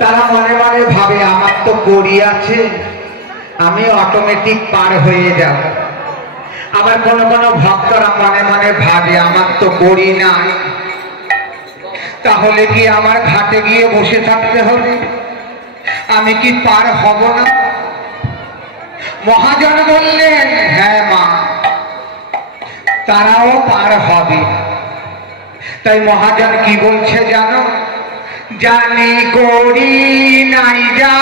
তারা মনে মনে ভাবে আমার তো কড়ি আছে, আমি অটোমেটিক পার হয়ে যাব। আবার কোন কোন ভক্তরা মনে মনে ভাবে আমার তো কড়ি নাই, তাহলে কি আমার ঘাটে গিয়ে বসে থাকতে হবে, আমি কি পার হব না? মহাজন বললেন, হ্যাঁ মা, তারাও পার হবে। তাই মহাজন কি বলছে জানো? জানি করি নাই যা